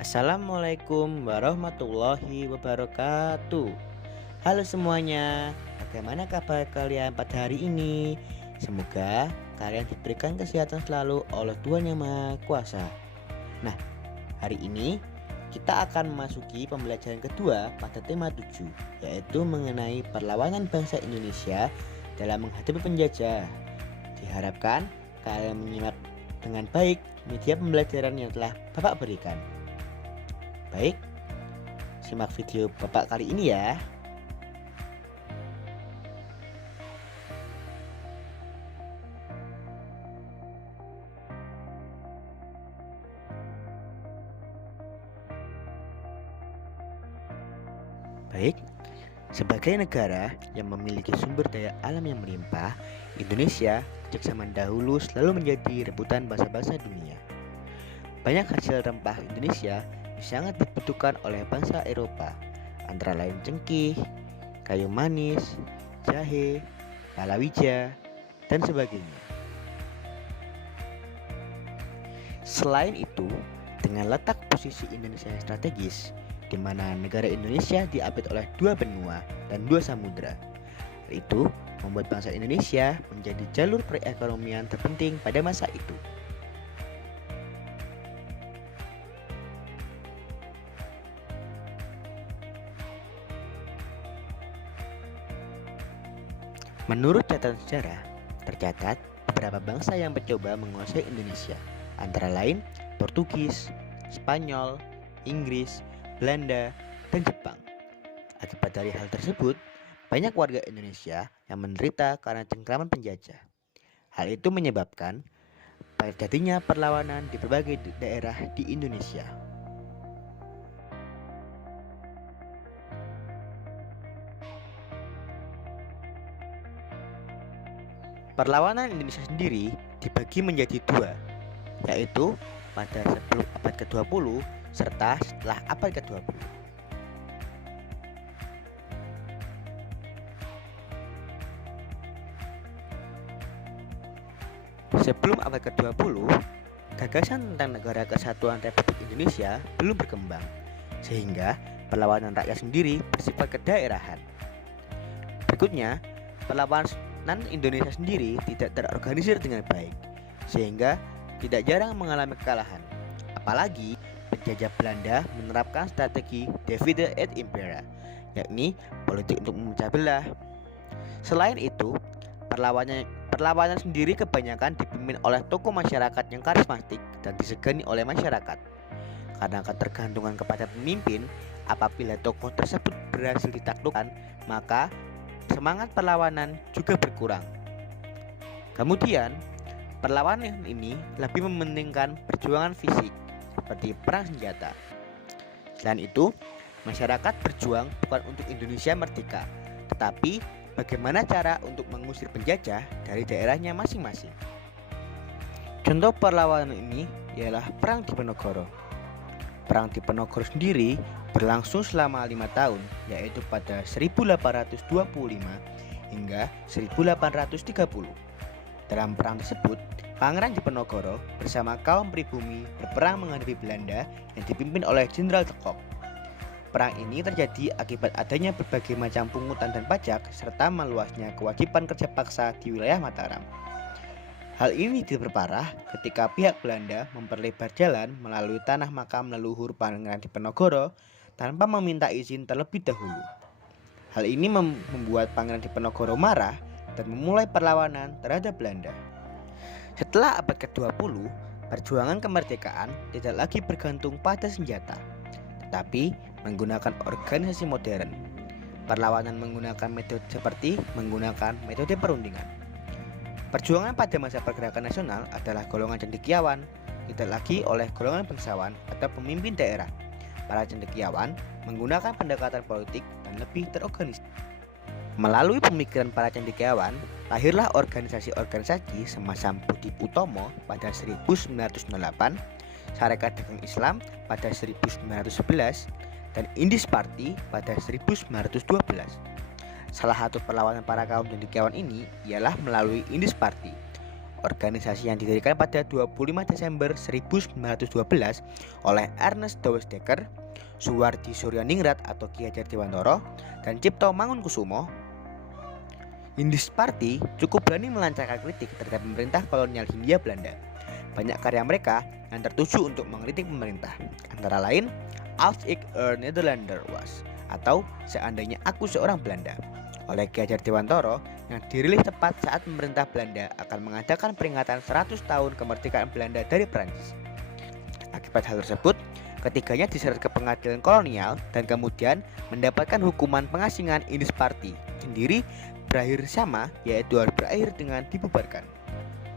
Assalamualaikum warahmatullahi wabarakatuh. Halo semuanya, bagaimana kabar kalian pada hari ini? Semoga kalian diberikan kesehatan selalu oleh Tuhan Yang Maha Kuasa. Nah, hari ini kita akan memasuki pembelajaran kedua pada tema 7, yaitu mengenai perlawanan bangsa Indonesia dalam menghadapi penjajah. Diharapkan kalian menyimak dengan baik media pembelajaran yang telah Bapak berikan. Baik, simak video Bapak kali ini ya. Baik, sebagai negara yang memiliki sumber daya alam yang melimpah, Indonesia sejak zaman dahulu selalu menjadi rebutan bangsa-bangsa dunia. Banyak hasil rempah Indonesia yang sangat dibutuhkan oleh bangsa Eropa, antara lain cengkih, kayu manis, jahe, palawija, dan sebagainya. Selain itu, dengan letak posisi Indonesia yang strategis, di mana negara Indonesia diapit oleh dua benua dan dua samudra, hal itu membuat bangsa Indonesia menjadi jalur perekonomian terpenting pada masa itu. Menurut catatan sejarah, tercatat beberapa bangsa yang mencoba menguasai Indonesia, antara lain Portugis, Spanyol, Inggris, Belanda, dan Jepang. Akibat dari hal tersebut, banyak warga Indonesia yang menderita karena cengkraman penjajah. Hal itu menyebabkan terjadinya perlawanan di berbagai daerah di Indonesia. Perlawanan Indonesia sendiri dibagi menjadi dua, yaitu pada sebelum abad ke-20 serta setelah abad ke-20. Sebelum abad ke-20, gagasan tentang Negara Kesatuan Republik Indonesia belum berkembang, sehingga perlawanan rakyat sendiri bersifat kedaerahan. Berikutnya, perlawanan Indonesia sendiri tidak terorganisir dengan baik, sehingga tidak jarang mengalami kekalahan. Apalagi penjajah Belanda menerapkan strategi divide et impera, yakni politik untuk memecah belah. Selain itu, perlawanan sendiri kebanyakan dipimpin oleh tokoh masyarakat yang karismatik dan disegani oleh masyarakat. Karena ketergantungan kepada pemimpin, apabila tokoh tersebut berhasil ditaklukkan, maka semangat perlawanan juga berkurang. Kemudian, perlawanan ini lebih mementingkan perjuangan fisik seperti perang senjata. Selain itu, masyarakat berjuang bukan untuk Indonesia merdeka, tetapi bagaimana cara untuk mengusir penjajah dari daerahnya masing-masing. Contoh perlawanan ini ialah Perang Diponegoro. Perang Diponegoro sendiri berlangsung selama 5 tahun, yaitu pada 1825 hingga 1830. Dalam perang tersebut, Pangeran Diponegoro bersama kaum pribumi berperang menghadapi Belanda yang dipimpin oleh Jenderal de Kock. Perang ini terjadi akibat adanya berbagai macam pungutan dan pajak serta meluasnya kewajiban kerja paksa di wilayah Mataram. Hal ini diperparah ketika pihak Belanda memperlebar jalan melalui tanah makam leluhur Pangeran Diponegoro tanpa meminta izin terlebih dahulu. Hal ini membuat Pangeran Diponegoro marah dan memulai perlawanan terhadap Belanda. Setelah abad ke-20, perjuangan kemerdekaan tidak lagi bergantung pada senjata, tetapi menggunakan organisasi modern. Perlawanan menggunakan metode seperti menggunakan metode perundingan. Perjuangan pada masa pergerakan nasional adalah golongan cendekiawan, tidak lagi oleh golongan bangsawan atau pemimpin daerah. Para cendekiawan menggunakan pendekatan politik dan lebih terorganisir. Melalui pemikiran para cendekiawan, lahirlah organisasi-organisasi semacam Budi Utomo pada 1908, Sarekat Dagang Islam pada 1911, dan Indis Party pada 1912. Salah satu perlawanan para kaum cendekiawan ini ialah melalui Indis Party. organisasi yang didirikan pada 25 Desember 1912 oleh Ernest Dawes Dekker, Suwardi Suryaningrat atau Ki Hajar Dewantara, dan Cipto Mangunkusumo. Hindis Party cukup berani melancarkan kritik terhadap pemerintah kolonial Hindia Belanda. Banyak karya mereka yang tertuju untuk mengkritik pemerintah, antara lain Als ik Nederlander was, atau Seandainya Aku Seorang Belanda, oleh Ki Hajar Dewantara, yang dirilis tepat saat pemerintah Belanda akan mengadakan peringatan 100 tahun kemerdekaan Belanda dari Prancis. Akibat hal tersebut, ketiganya diseret ke pengadilan kolonial dan kemudian mendapatkan hukuman pengasingan. Hindis Party sendiri berakhir sama, yaitu harus berakhir dengan dibubarkan.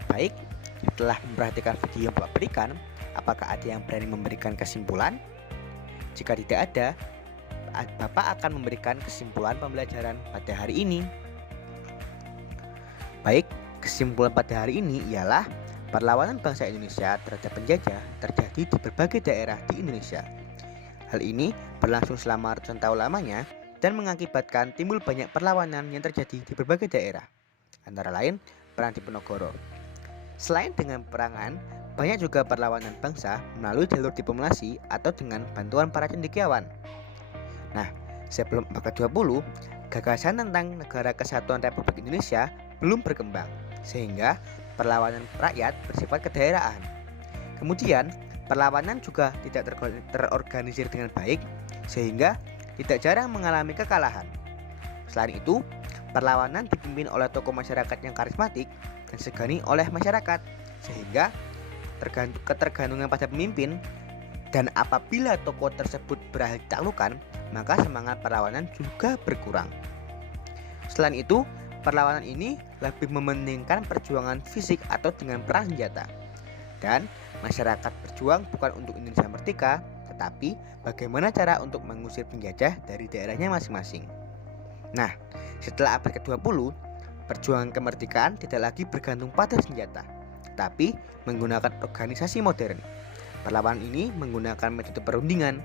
Baik, setelah memperhatikan video yang Bapak berikan, apakah ada yang berani memberikan kesimpulan? Jika tidak ada, Bapak akan memberikan kesimpulan pembelajaran pada hari ini. Baik, kesimpulan pada hari ini ialah perlawanan bangsa Indonesia terhadap penjajah terjadi di berbagai daerah di Indonesia. Hal ini berlangsung selama ratusan tahun lamanya dan mengakibatkan timbul banyak perlawanan yang terjadi di berbagai daerah, antara lain Perang Diponegoro. Selain dengan peperangan, banyak juga perlawanan bangsa melalui jalur diplomasi atau dengan bantuan para cendekiawan. Nah, sebelum abad ke-20, gagasan tentang Negara Kesatuan Republik Indonesia belum berkembang, sehingga perlawanan rakyat bersifat kedaerahan. Kemudian, perlawanan juga tidak terorganisir dengan baik, sehingga tidak jarang mengalami kekalahan. Selain itu, perlawanan dipimpin oleh tokoh masyarakat yang karismatik dan segani oleh masyarakat, sehingga ketergantungan pada pemimpin, dan apabila tokoh tersebut berhasil ditaklukkan, maka semangat perlawanan juga berkurang. Selain itu, perlawanan ini lebih mementingkan perjuangan fisik atau dengan perang senjata. Dan masyarakat berjuang bukan untuk Indonesia merdeka, tetapi bagaimana cara untuk mengusir penjajah dari daerahnya masing-masing. Nah, setelah abad ke-20, perjuangan kemerdekaan tidak lagi bergantung pada senjata, tetapi menggunakan organisasi modern. Perlawanan ini menggunakan metode perundingan.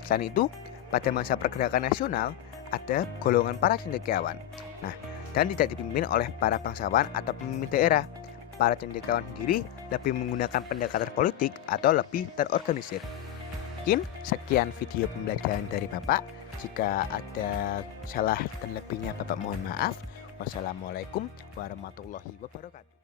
Selain itu, pada masa pergerakan nasional, ada golongan para cendekiawan. Nah, dan tidak dipimpin oleh para bangsawan atau pemimpin daerah. Para cendekiawan sendiri lebih menggunakan pendekatan politik atau lebih terorganisir. Mungkin sekian video pembelajaran dari Bapak. Jika ada salah dan lebihnya Bapak mohon maaf. Wassalamualaikum warahmatullahi wabarakatuh.